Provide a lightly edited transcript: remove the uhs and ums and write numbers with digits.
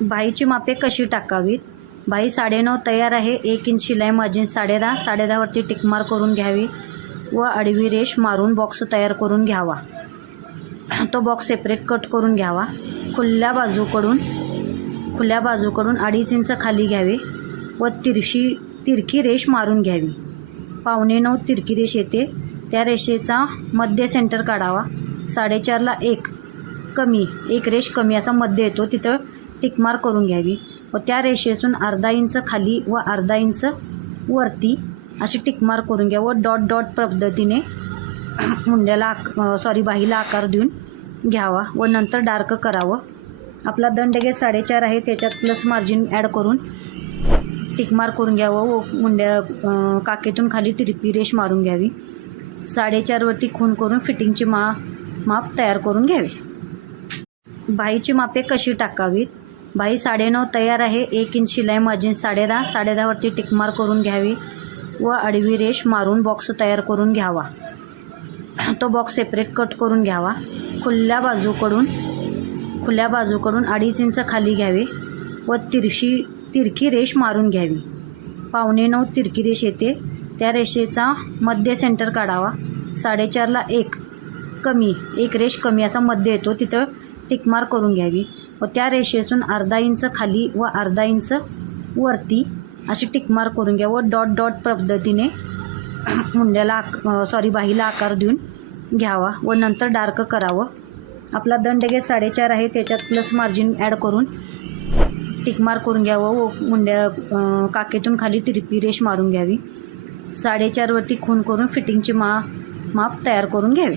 बाहीची मापे कशी टाकावीत? बाही 9.5 तयार आहे. 1 इंच शिलाई मार्जिन 10.5, 10.5 वरती टिकमार करून घ्यावी व आडवी रेष मारून बॉक्स तयार करून घ्यावा. तो बॉक्स सेपरेट कट करून घ्यावा. खुल्या बाजूकडून 2.5 इंच खाली घ्यावे व तिरकी रेष मारून घ्यावी. 8.25 तिरकी रेष येते. त्या रेषेचा मध्य सेंटर काढावा. 4.5ला एक रेष कमी असा मध्य येतो, तिथं टिकमार करून घ्यावी व त्या रेषेतून अर्धा इंच खाली व अर्धा इंच वरती अशी टिकमार करून घ्या व डॉट डॉट पद्धतीने बाहीला आकार देऊन घ्यावा व नंतर डार्क करावं. आपला दंडगेज 4.5 आहे, त्याच्यात प्लस मार्जिन ॲड करून टिकमार करून घ्यावं व काकेतून खाली तिरपी रेष मारून घ्यावी. 4.5 वरती खूण करून फिटिंगची माप तयार करून घ्यावी. बाहीची मापे कशी टाकावीत? बाही 9.5 तयार आहे. 1 इंच शिलाई मार्जिन 10.5, 10.5 वरती टिकमार करून घ्यावी व आडवी रेष मारून बॉक्स तयार करून घ्यावा. तो बॉक्स सेपरेट कट करून घ्यावा. खुल्या बाजूकडून 2.5 इंच खाली घ्यावे व तिरकी रेष मारून घ्यावी. 8.25 तिरकी रेष येते. त्या रेषेचा मध्य सेंटर काढावा. 4.5ला एक रेष कमी असा मध्य येतो, तिथं टिकमार करून घ्यावी व त्या रेषेतून अर्धा इंच खाली व अर्धा इंच वरती अशी टिकमार करून घ्या व डॉट डॉट पद्धतीने बाहीला आकार देऊन घ्यावा व नंतर डार्क करावं. आपला दंडगेज 4.5 आहे, त्याच्यात प्लस मार्जिन ॲड करून टिकमार करून घ्यावं व काकेतून खाली तिरपी रेष मारून घ्यावी. 4.5 वरती खूण करून फिटिंगची माप तयार करून घ्यावी.